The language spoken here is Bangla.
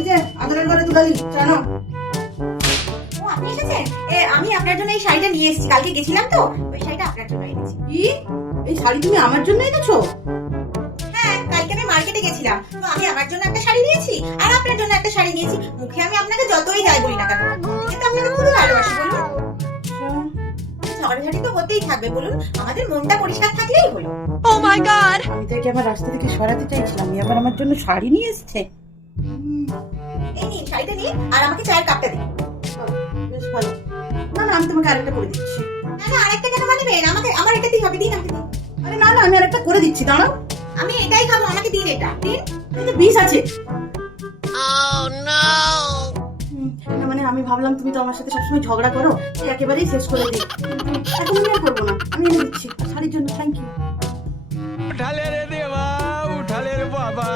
এই যে আদরের ঘরে দুলালি জানো। ও আপনি এসেছেন? আমি আপনার জন্য এই শাড়িটা নিয়ে এসেছি, কালকে গেছিলাম তো ওই শাড়িটা আপনার জন্য এনেছি। কি এই শাড়ি তুমি আমার জন্য এনেছো? হ্যাঁ, কালকে আমি মার্কেটে গেছিলাম তো আমি আমার জন্য একটা শাড়ি নিয়েছি আর আপনার জন্য একটা শাড়ি নিয়েছি। মুখে আমি আপনাকে যতই যাই বলি না কেন, মন থেকে তো আপনাকে খুবই ভালোবাসি বলুন। ঝগড়াঝাটি তো হতেই থাকবে বলুন, আমাদের মনটা পরিষ্কার থাকলেই হলো। Oh my god! আমি তাকে আমার রাস্তা থেকে সরাতে চাইছিলাম, আবার আমার জন্য শাড়ি নিয়ে এসেছে। এই নিন শাড়িটা নিন আর আমাকে চায়ের কাপটা দিন। বেশ ভালো। না না, আমি তোমাকে আরেকটা করে দিচ্ছি। না না, আরেকটা কেন বানাবেন? আমার এটাতেই হবে, দিন আমাকে দিন। আরে না না, আমি আরেকটা করে দিচ্ছি, দাঁড়াও। আমি এটাই খাবো, আমাকে দিন এটা দিন। এতে বিষ আছে। Oh no! না মানে আমি ভাবলাম তুমি তো আমার সাথে সবসময় ঝগড়া করো, যে একেবারেই শেষ করে দিই। এখন আমি আর করবো না, আমি এনে দিচ্ছি শাড়ির জন্য। Thank you. उठा ले रे देवा, उठा ले रे बाबा।